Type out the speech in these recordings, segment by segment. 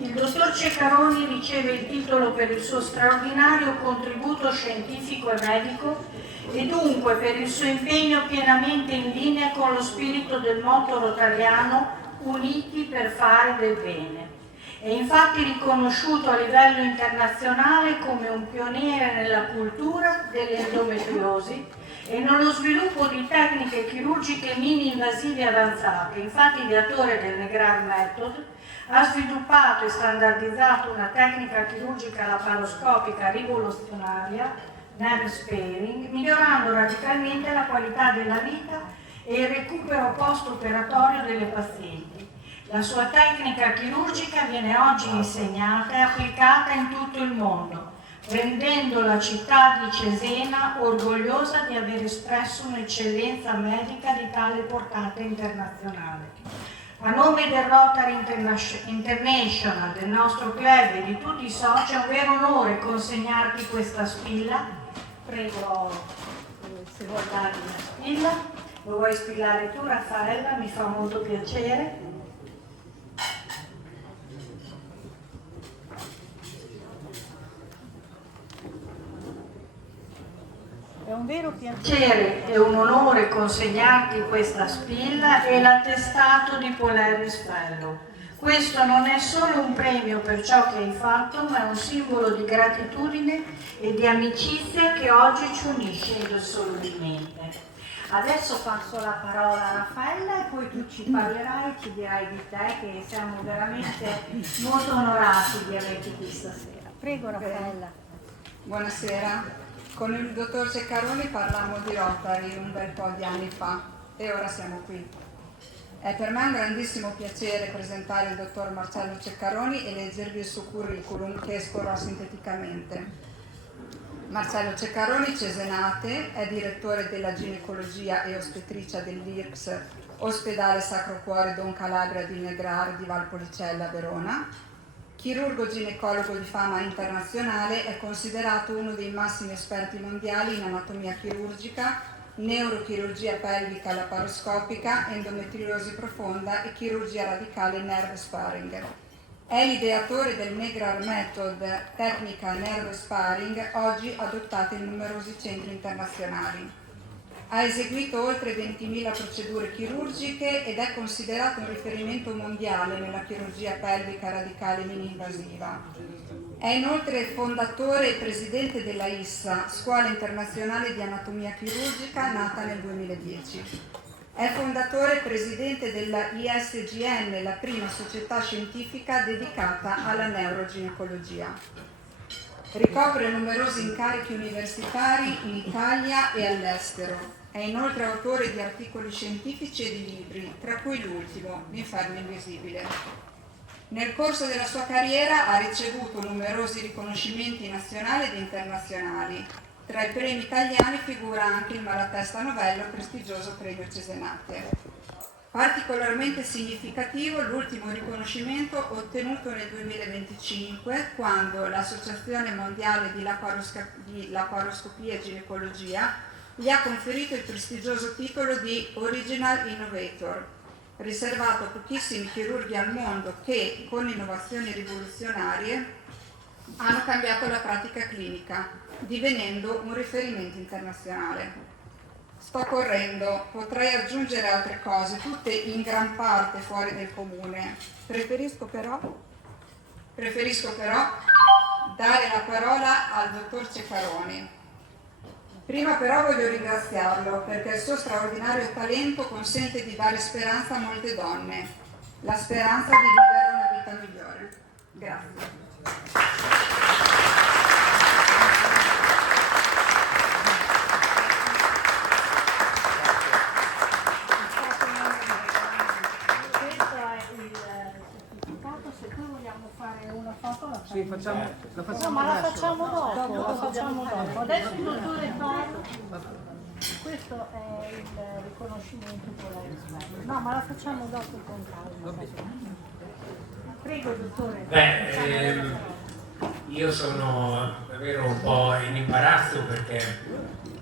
Il dottor Ceccaroni riceve il titolo per il suo straordinario contributo scientifico e medico e dunque per il suo impegno pienamente in linea con lo spirito del motto rotariano Uniti per fare del bene. È infatti riconosciuto a livello internazionale come un pioniere nella cultura dell'endometriosi e nello sviluppo di tecniche chirurgiche mini-invasive avanzate. Infatti, ideatore del Negrar Method, ha sviluppato e standardizzato una tecnica chirurgica laparoscopica rivoluzionaria, nerve sparing, migliorando radicalmente la qualità della vita e il recupero post-operatorio delle pazienti. La sua tecnica chirurgica viene oggi insegnata e applicata in tutto il mondo, rendendo la città di Cesena orgogliosa di aver espresso un'eccellenza medica di tale portata internazionale. A nome del Rotary International, del nostro club e di tutti i soci, è un vero onore consegnarti questa spilla. Prego, se vuoi darmi una spilla. Lo vuoi spillare tu, Raffaella? Mi fa molto piacere. È un vero piacere e un onore consegnarti questa spilla e l'attestato di Polaris Fellow. Questo non è solo un premio per ciò che hai fatto, ma è un simbolo di gratitudine e di amicizia che oggi ci unisce indissolubilmente. Adesso passo la parola a Raffaella e poi tu ci parlerai e ci dirai di te, che siamo veramente molto onorati di averti qui stasera. Prego, Raffaella. Buonasera. Con il dottor Ceccaroni parlammo di Rotary un bel po' di anni fa e ora siamo qui. È per me un grandissimo piacere presentare il dottor Marcello Ceccaroni e leggervi il suo curriculum che esporrò sinteticamente. Marcello Ceccaroni, cesenate, è direttore della ginecologia e ostetricia dell'IRCS Ospedale Sacro Cuore Don Calabria di Negrar di Valpolicella, Verona. Chirurgo ginecologo di fama internazionale, è considerato uno dei massimi esperti mondiali in anatomia chirurgica, neurochirurgia pelvica laparoscopica, endometriosi profonda e chirurgia radicale nerve sparing. È l'ideatore del Negrar Method, tecnica nerve sparing, oggi adottata in numerosi centri internazionali. Ha eseguito oltre 20.000 procedure chirurgiche ed è considerato un riferimento mondiale nella chirurgia pelvica radicale mini-invasiva. È inoltre fondatore e presidente della ISSA, Scuola Internazionale di Anatomia Chirurgica, nata nel 2010. È fondatore e presidente della ISGN, la prima società scientifica dedicata alla neuroginecologia. Ricopre numerosi incarichi universitari in Italia e all'estero. È inoltre autore di articoli scientifici e di libri, tra cui l'ultimo, L'inferno invisibile. Nel corso della sua carriera ha ricevuto numerosi riconoscimenti nazionali ed internazionali. Tra i premi italiani figura anche il Malatesta Novello, prestigioso premio Cesenate. Particolarmente significativo l'ultimo riconoscimento ottenuto nel 2025, quando l'Associazione Mondiale di Laparoscopia e Ginecologia gli ha conferito il prestigioso titolo di Original Innovator, riservato a pochissimi chirurghi al mondo che, con innovazioni rivoluzionarie, hanno cambiato la pratica clinica, divenendo un riferimento internazionale. Sto correndo, potrei aggiungere altre cose, tutte in gran parte fuori del comune. Preferisco però dare la parola al dottor Ceccaroni. Prima però voglio ringraziarlo perché il suo straordinario talento consente di dare speranza a molte donne, la speranza di vivere una vita migliore. Grazie. Sì, la facciamo no, ma la adesso. facciamo dopo, Adesso il dottore Paolo, questo è il riconoscimento Polaris Fellow. No, ma la facciamo dopo con calma. Prego, dottore. Io sono davvero un po' in imbarazzo perché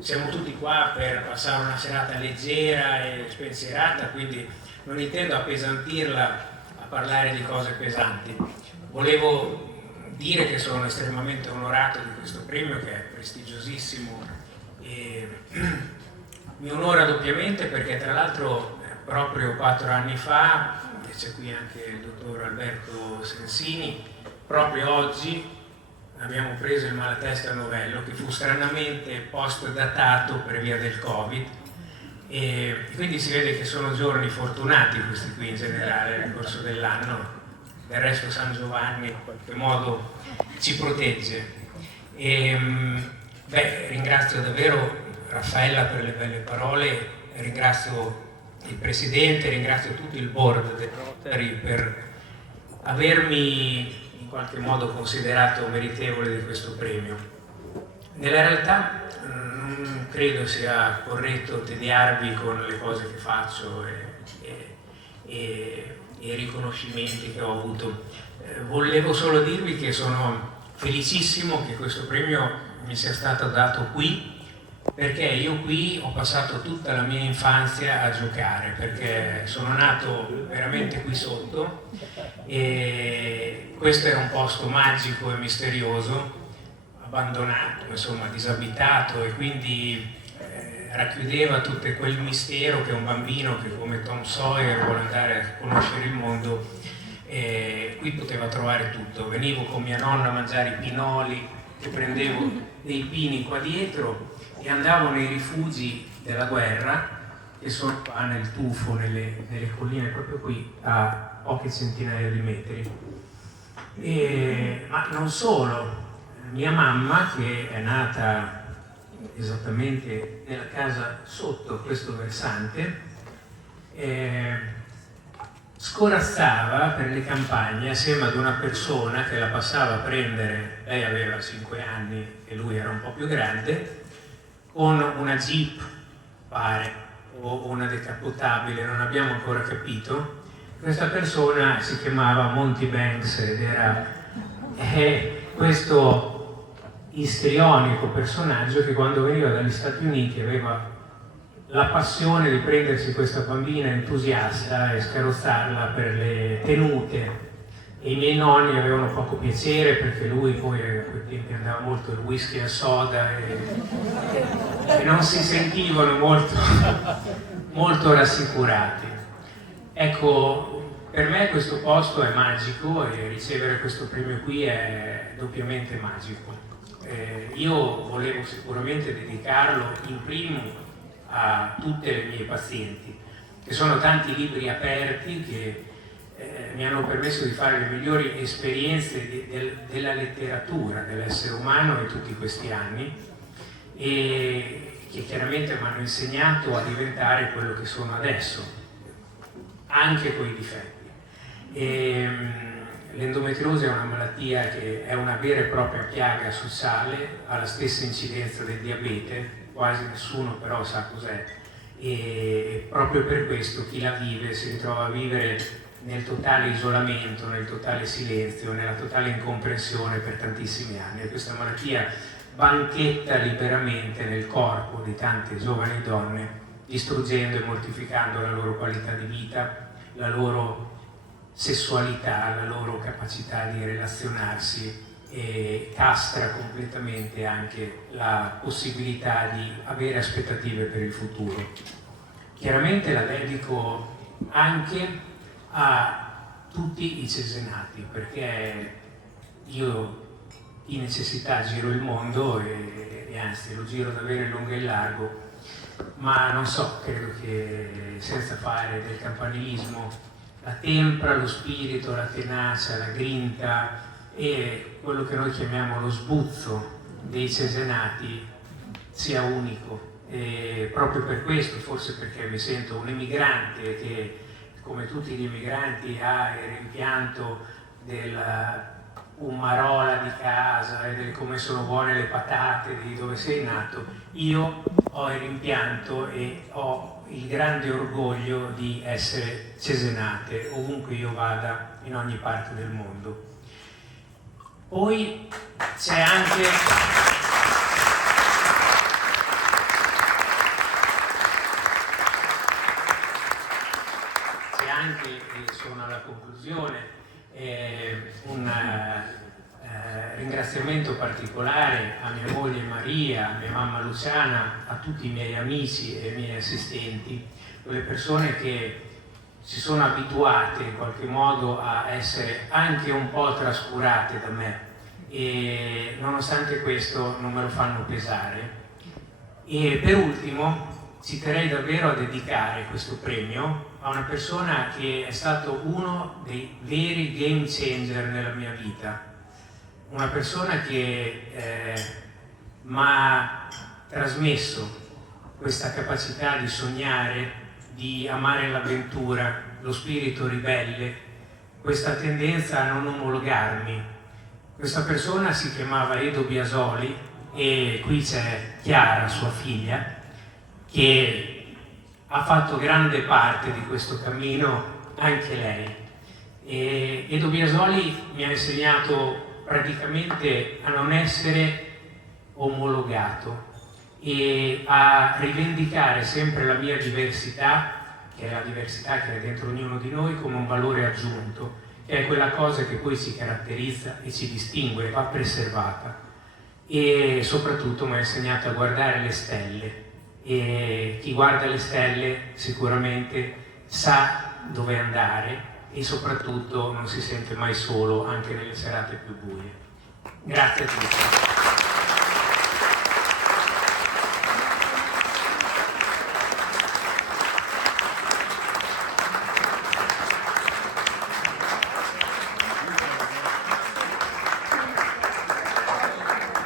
siamo tutti qua per passare una serata leggera e spensierata, quindi non intendo appesantirla a parlare di cose pesanti. Volevo dire che sono estremamente onorato di questo premio, che è prestigiosissimo, e mi onora doppiamente perché tra l'altro proprio 4 anni fa, e c'è qui anche il dottor Alberto Sensini, proprio oggi abbiamo preso il Malatesta Novello, che fu stranamente post-datato per via del Covid, e quindi si vede che sono giorni fortunati questi qui in generale nel corso dell'anno. Del resto San Giovanni in qualche modo ci protegge. Ringrazio davvero Raffaella per le belle parole, ringrazio il Presidente, ringrazio tutto il board del Rotary per avermi in qualche modo considerato meritevole di questo premio. Nella realtà non credo sia corretto tediarvi con le cose che faccio e i riconoscimenti che ho avuto. Volevo solo dirvi che sono felicissimo che questo premio mi sia stato dato qui, perché io qui ho passato tutta la mia infanzia a giocare, perché sono nato veramente qui sotto e questo era un posto magico e misterioso, abbandonato, insomma disabitato, e quindi racchiudeva tutto quel mistero che un bambino che come Tom Sawyer vuole andare a conoscere il mondo, qui poteva trovare tutto. Venivo con mia nonna a mangiare i pinoli, che prendevo dei pini qua dietro, e andavo nei rifugi della guerra, che sono qua nel tufo, nelle colline proprio qui, a poche centinaia di metri. Ma non solo, mia mamma, che è nata esattamente nella casa sotto questo versante, scorazzava per le campagne assieme ad una persona che la passava a prendere. Lei aveva 5 anni e lui era un po' più grande, con una Jeep, pare, o una decappottabile, non abbiamo ancora capito. Questa persona si chiamava Monty Banks ed era questo istrionico personaggio che quando veniva dagli Stati Uniti aveva la passione di prendersi questa bambina entusiasta e scarrozzarla per le tenute, e i miei nonni avevano poco piacere perché lui poi a quei tempi andava molto il whisky e soda e non si sentivano molto rassicurati. Ecco, per me questo posto è magico e ricevere questo premio qui è doppiamente magico. Io volevo sicuramente dedicarlo in primo a tutte le mie pazienti, che sono tanti libri aperti che mi hanno permesso di fare le migliori esperienze della letteratura, dell'essere umano in tutti questi anni, e che chiaramente mi hanno insegnato a diventare quello che sono adesso, anche con i difetti. L'endometriosi è una malattia che è una vera e propria piaga sociale, ha la stessa incidenza del diabete, quasi nessuno però sa cos'è, e proprio per questo chi la vive si ritrova a vivere nel totale isolamento, nel totale silenzio, nella totale incomprensione per tantissimi anni. E questa malattia banchetta liberamente nel corpo di tante giovani donne, distruggendo e mortificando la loro qualità di vita, la loro sessualità, la loro capacità di relazionarsi, e castra completamente anche la possibilità di avere aspettative per il futuro. Chiaramente la dedico anche a tutti i cesenati, perché io di necessità giro il mondo e anzi lo giro davvero in lungo e in largo, ma non so, credo che senza fare del campanilismo, la tempra, lo spirito, la tenacia, la grinta e quello che noi chiamiamo lo sbuzzo dei cesenati sia unico. E proprio per questo, forse perché mi sento un emigrante che, come tutti gli immigranti, ha il rimpianto della umarola di casa e del come sono buone le patate di dove sei nato, io ho il rimpianto e ho il grande orgoglio di essere cesenate ovunque io vada in ogni parte del mondo. Poi c'è anche e sono alla conclusione, un ringraziamento particolare a mia moglie Maria, a mia mamma Luciana, a tutti i miei amici e i miei assistenti, quelle persone che si sono abituate in qualche modo a essere anche un po' trascurate da me e nonostante questo non me lo fanno pesare. E per ultimo ci terrei davvero a dedicare questo premio a una persona che è stato uno dei veri game changer nella mia vita, una persona che mi ha trasmesso questa capacità di sognare, di amare l'avventura, lo spirito ribelle, questa tendenza a non omologarmi. Questa persona si chiamava Edo Biasoli e qui c'è Chiara, sua figlia, che ha fatto grande parte di questo cammino, anche lei. E Edo Biasoli mi ha insegnato praticamente a non essere omologato e a rivendicare sempre la mia diversità, che è la diversità che è dentro ognuno di noi, come un valore aggiunto, che è quella cosa che poi ci caratterizza e ci distingue, va preservata. E soprattutto mi ha insegnato a guardare le stelle, e chi guarda le stelle sicuramente sa dove andare e soprattutto non si sente mai solo anche nelle serate più buie. Grazie a tutti.